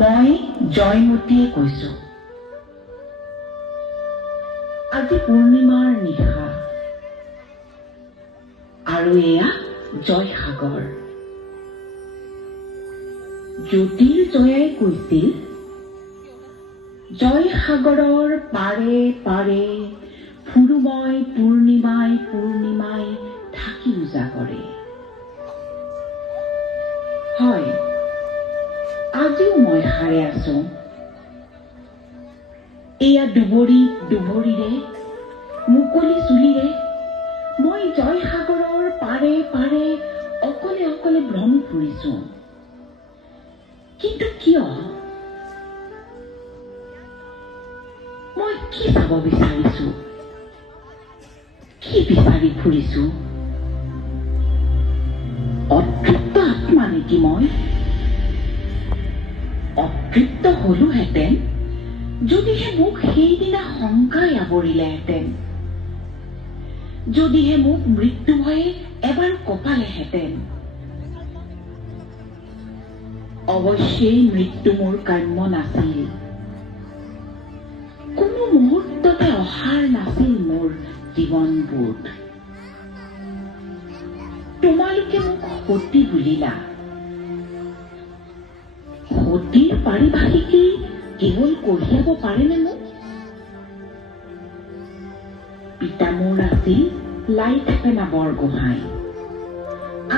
মই জয়মতীয়ে কৈছো। আজি পূৰ্ণিমাৰ নিশা আৰু এয়া জয়সাগৰ। জ্যোতিৰ জয়াই কৈছিল, জয়সাগৰৰ পাৰে পাৰে ফুৰো মই পূৰ্ণিমাই পূৰ্ণিমাই থাকি উজাগৰে। হয়, আজিও মই সাৰে আছো। এয়া দুবৰিৰে মুকলি চুলিৰে মই জয়সাগৰৰ পাৰে পাৰে অকলে অকলে ভ্ৰমি ফুৰিছো। কিন্তু কিয়? মই কি চাব বিচাৰিছো? কি বিচাৰি ফুৰিছো? অতৃপ্ত আত্মা নেকি মই? অতৃপ্ত হলোহেঁতেন যদিহে মোক সেইদিনা শংকাই আৱৰিলেহেঁতেন, যদিহে মোক মৃত্যু ভয়ে এবাৰ কঁপালেহেঁতেন। অৱশ্যেই মৃত্যু মোৰ কাম্য নাছিল। কোনো মুহূৰ্ততে অহাৰ নাছিল মোৰ জীৱনবোধ। তোমালোকে মোক সতী বুলিলা। সতীৰ পাৰিভাষিকেই কেৱল কঢ়িয়াব পাৰেনে মোক? পিতা মোৰ আছিল লাইথাপেনা বৰগোহাঁই,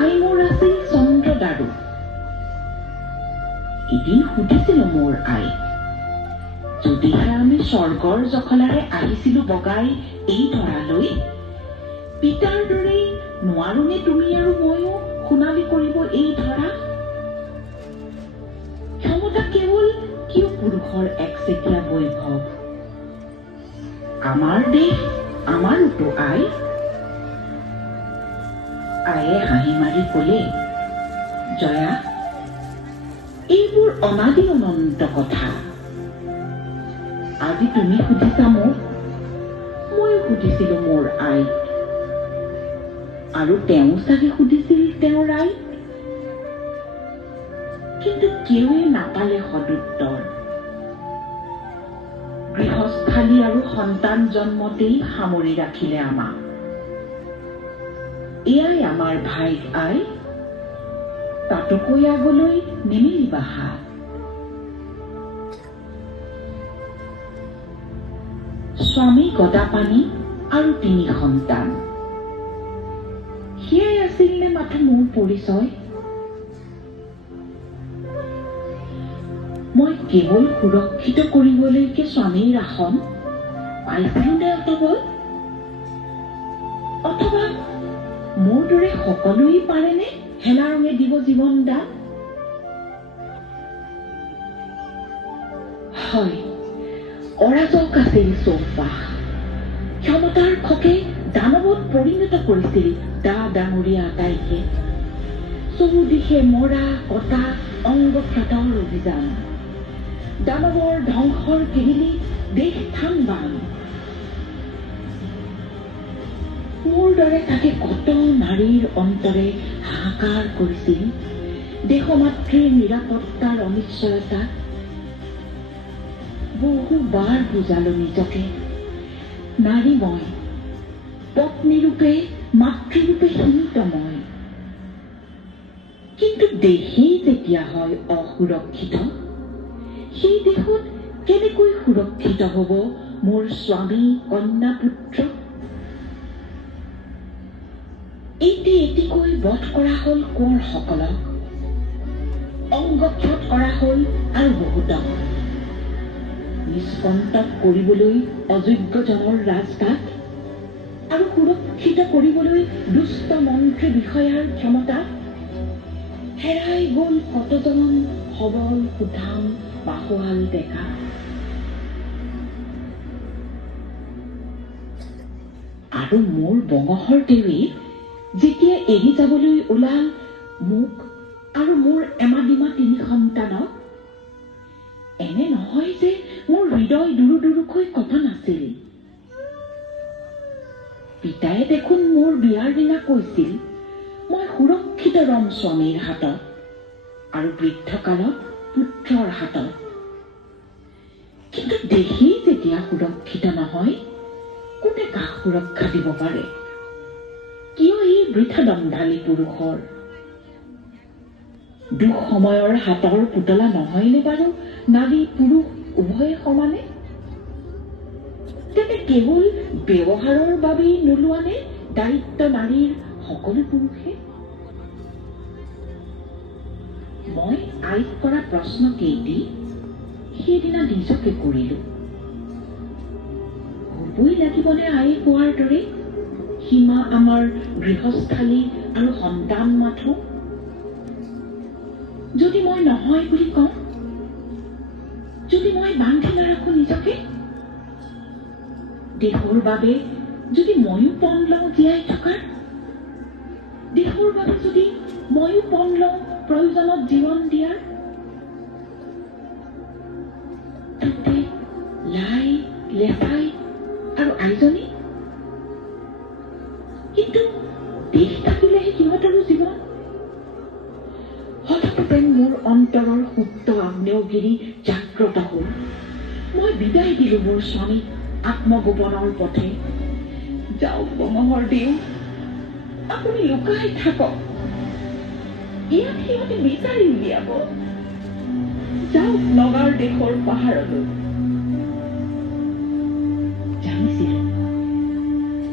আই মোৰ আছিল চন্দ্ৰদাৰু। এদিন সুধিছিলো মোৰ আই, যদিহে আমি স্বৰ্গৰ জখলাৰে আহিছিলো বগাই এই ধৰালৈ, পিতাৰ দৰেই নোৱাৰোনে তুমি আৰু ময়ো সোণালী কৰিব এই ধৰা? ক্ষমতা কেৱল কিয় পুৰুষৰ একচেতিয়া বৈভৱ? আমাৰ দেশ আমাৰোতো আই। আয়ে হাঁহি মাৰি কলে, জয়া, এইবোৰ অনাদি অনন্ত কথা। আজি তুমি সুধিছা মোক, ময়ো সুধিছিলো মোৰ আইক, আৰু তেওঁ চাগে সুধিছিল তেওঁৰ আইক। কিন্তু কেউৱে নাপালে সদুত্তৰ। গৃহস্থালী আৰু সন্তান জন্মতেই সামৰি ৰাখিলে আমাক। এয়াই আমাৰ ভাইক আই, তাতোকৈ আগলৈ নিমিলিবা হাত। স্বামী গদাপাণি আৰু 3 সন্তান, সেয়াই আছিল নে মাথো মোৰ পৰিচয়? মই কেৱল সুৰক্ষিত কৰিবলৈকে স্বামীৰ আসন পাইছিলো নে অথবা মোৰ দৰে সকলোৱে পাৰেনে হেলা ৰঙে দিব জীৱন দান? হয়, অৰাজক আছিল চৌপাশ। ক্ষমতাৰ খকে দানৱত পৰিণত কৰিছিল ডাঙৰীয়া আটাইকে। চৌদিশে মৰা কটা অংগ ক্ষতৰ অভিযান। দানৱৰ ধ্বংসৰ কেৰিলি দেশ থানবান। মোৰ দৰে তাকে কত নাৰীৰ অন্তৰে হাহাকাৰ কৰিছিল দেশমাতৃৰ নিৰাপত্তাৰ অনিশ্চয়তা। বহুবাৰ বুজালো নিজকে, নাৰী মই, পত্নীৰূপে মাতৃৰূপে সীমিত মই। কিন্তু দেশেই যেতিয়া হয় অসুৰক্ষিত, সেই দেশত কেনেকৈ সুৰক্ষিত হব মোৰ স্বামী কন্যা পুত্ৰ? এটিকৈ বধ কৰা হল কোঁৱৰসকলক, অংগক্ষত কৰা হল আৰু বহুতক। নিষ্কণ্টক কৰিবলৈ অযোগ্যজনৰ ৰাজঘাট আৰু সুৰক্ষিত কৰিবলৈ দুষ্ট মন্ত্ৰী বিষয়াৰ ক্ষমতা। হেৰাই গল কতজন সবল সুঠাম বাহুৱাল ডেকা। আৰু মোৰ বঙহৰ দেৱী যেতিয়া এৰি যাবলৈ ওলাল মোক আৰু মোৰ এমাদিমা 3 সন্তানক, এনে নহয় যে মোৰ হৃদয় দুৰুকৈ কঁপা নাছিল। পিতাই দেখোন মোৰ বিয়াৰ দিনা কৈছিল, মই সুৰক্ষিত ৰম স্বামীৰ হাতত, আৰু বৃদ্ধকালত পুত্ৰৰ হাতত। কিন্তু দেহেই যেতিয়া সুৰক্ষিত নহয়, কোনে কাক সুৰক্ষা দিব পাৰে? কিয় এই বৃথা দম্ভালি পুৰুষৰ? দুঃসময়ৰ হাতৰ পুতলা নহয়নে বাৰু নাৰী পুৰুষ উভয়ে সমানে? তেনে কেৱল ব্যৱহাৰৰ বাবেই নোলোৱানে দায়িত্ব নাৰীৰ সকলো পুৰুষে? মই আইক কৰা প্ৰশ্ন কেইটি সেইদিনা নিজকে কৰিলো। হ'বই লাগিবনে আই কোৱাৰ দৰে সীমা আমাৰ গৃহস্থালী আৰু সন্তান মাথো? যদি মই নহয় বুলি কওঁ, যদি মই বান্ধি নাৰাখো নিজকে, দেশৰ বাবে যদি ময়ো পণ লওঁ জীয়াই থকাৰ, দেশৰ বাবে যদি ময়ো পণ লওঁ প্ৰয়োজনত জীৱন দিয়াৰ, তাতে লাই লেচাই আৰু আইজনী, কিন্তু দেশ থাকিলেহে সিহঁতৰো জীৱন। হঠাৎ যেন মোৰ অন্তৰৰ সুপ্ত আগ্নেয়গিৰি জাগ্ৰত হ'ল। মই বিদায় দিলো মোৰ স্বামীক আত্মগোপনৰ পথে। যাওক বঙহৰদেউ, আপুনি লুকাই থাকক, ইয়াত সিহঁতে বিচাৰি উলিয়াব। যাওক নগাৰ দেশৰ পাহাৰলৈ। জানিছিলো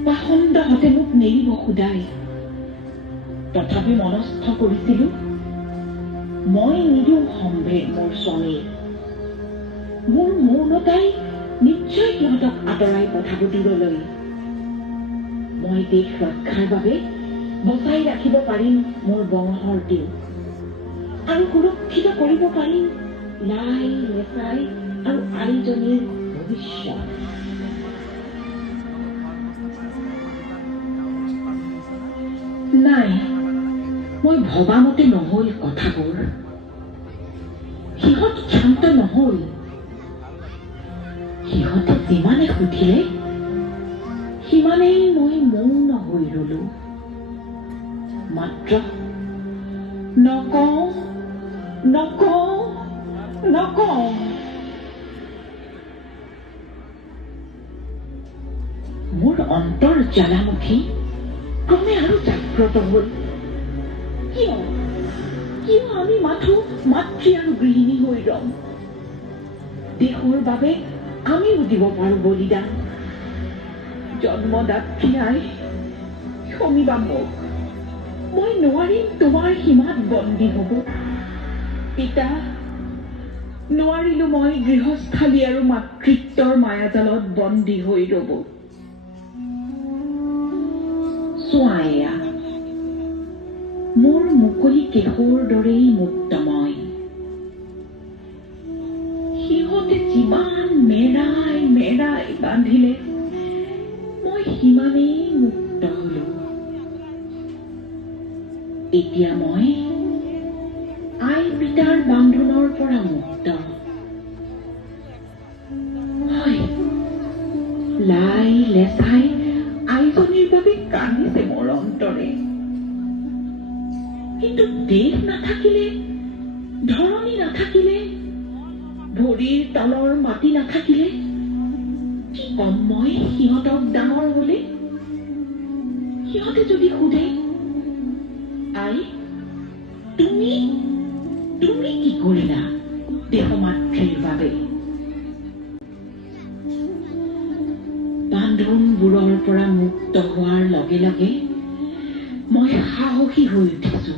পাখণ্ডহঁতে মোক নেৰিব সোধাই, তথাপি মনস্থ কৰিছিলো মই নিদিওঁ সম্ভেদ মোৰ স্বামীৰ। মোৰ মৌনতাই নিশ্চয় সিহঁতক আঁতৰাই পঠাব দূৰলৈ। মই দেশ ৰক্ষাৰ বাবে বচাই ৰাখিব পাৰিম মোৰ বঙহৰদেউ, আৰু সুৰক্ষিত কৰিব পাৰিম লাই লেচাই আৰু আইজনীৰ ভৱিষ্যত। নাই, মই ভবামতে নহল কথাবোৰ। সিহঁত ক্ষান্ত নহল। সিহঁতে যিমানে সুধিলে সিমানেই মই মৌন হৈ ৰলো। মাত্ৰ নকওঁ নকওঁ নকওঁ। মোৰ অন্তৰ জ্বালামুখী ক্ৰমে আৰু জাগ্ৰত হ'ল। কিয় কিয় আমি মাথো মাতৃ আৰু গৃহিণী হৈ ৰম? দেশৰ বাবে আমিও দিব পাৰো বলিদান। জন্মদাত্ৰী আই, ক্ষমিবা মোক, মই নোৱাৰিম তোমাৰ সীমাত বন্দী হব। পিতা, নোৱাৰিলো মই গৃহস্থালী আৰু মাতৃত্বৰ মায়াজালত বন্দী হৈ ৰব। চোৱা এয়া, মোৰ মুকলি কেশৰ দৰেই মুক্ত মই। সিহঁতে যিমান মেৰাই মেৰাই বান্ধিলে মই সিমানেই মুক্ত হলো। এতিয়া মই আই পিতাৰ বান্ধোনৰ পৰা মুক্ত। হয়, লাই লেচাই আইজনীৰ বাবে কান্দিছে মোৰ অন্তৰে। কিন্তু দেশ নাথাকিলে, ধৰণী নাথাকিলে, ভৰিৰ তলৰ মাটি নাথাকিলে কি কম মই সিহঁতক ডাঙৰ হলে? সিহঁতে যদি সোধে, আই তুমি তুমি কি কৰিলা দেশমাতৃৰ বাবে? বান্ধোনবোৰৰ পৰা মুক্ত হোৱাৰ লগে লগে মই সাহসী হৈ উঠিছো।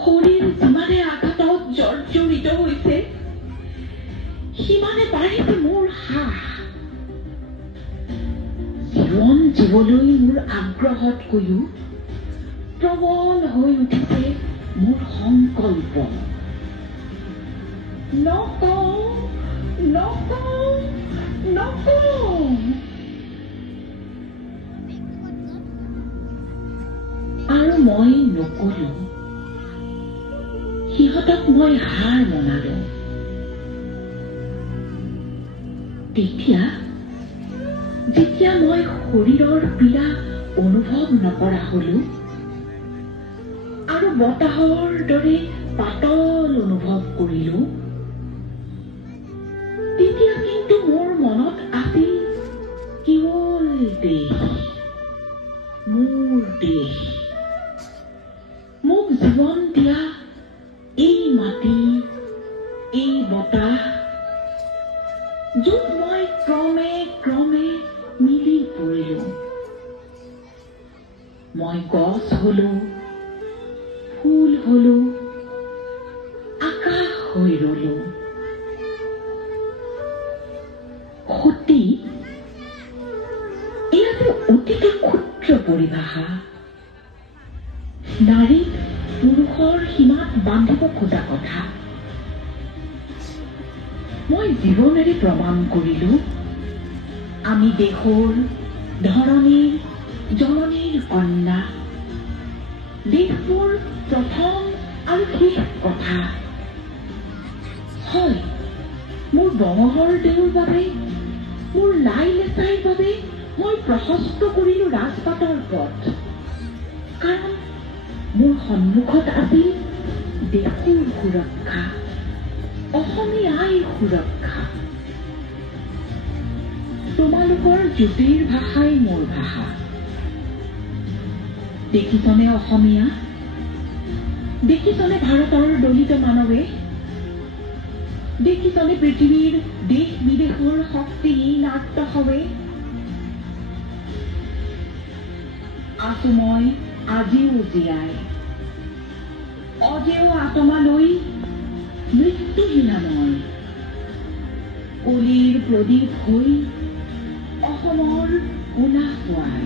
শৰীৰ যিমানে আঘাতত জৰ্জৰিত হৈছে সিমানে বাঢ়িছে মোৰ সাহ। জীৱন জীৱলৈ মোৰ আগ্ৰহতকৈও প্ৰবল হৈ উঠিছে মোৰ সংকল্প। নকওঁ নকওঁ নকওঁ। আৰু মই নকলো। সিহঁতক মই হাৰ মনালো। তেতিয়া যেতিয়া মই শৰীৰৰ পীড়া অনুভৱ নকৰা হলো আৰু বতাহৰ দৰে পাতল অনুভৱ কৰিলো, তেতিয়া কিন্তু মোৰ মনত আছিল কেৱল দেশ, মোৰ দেশ। মোক জীৱন দিয়া এই মাটি, এই বতাহ, য'ত মই ক্ৰমে ক্ৰমে মিলি পৰিলো। মই গছ হলো, ফুল হলো, আকাশ হৈ ৰলো। সতী এয়াতো অতিকে ক্ষুদ্ৰ পৰিভাষা। নাৰীক পুৰুষৰ সীমাত বান্ধিব খোজা কথা। মই জীৱনেৰে প্ৰমাণ কৰিলো, আমি দেশৰ ধৰণীৰ জননীৰ কন্যা। দেশবোৰ প্ৰথম আৰু শেষ কথা। হয়, মোৰ বঙহৰ দেউৰ বাবে, মোৰ লাই লেচাইৰ বাবে মই প্ৰশস্ত কৰিলো ৰাজপাটৰ পথ। কাৰণ মোৰ সন্মুখত আছিল দেশৰ সুৰক্ষা, অসমীয়াই সুৰক্ষা। তোমালোকৰ জ্যোতিৰ ভাষাই মোৰ ভাষা। দেখিছনে অসমীয়া? দেখিছনে ভাৰতৰ দলিত মানৱে? দেখিছনে পৃথিৱীৰ দেশ বিদেশৰ শক্তিহীন আত্মসৱে? আছো মই আজিও জীয়াই, অজেয় আত্মা লৈ মৃত্যুহীনা মই। কলিৰ প্ৰদীপ হৈ অসমৰ কোলা পোৱাই।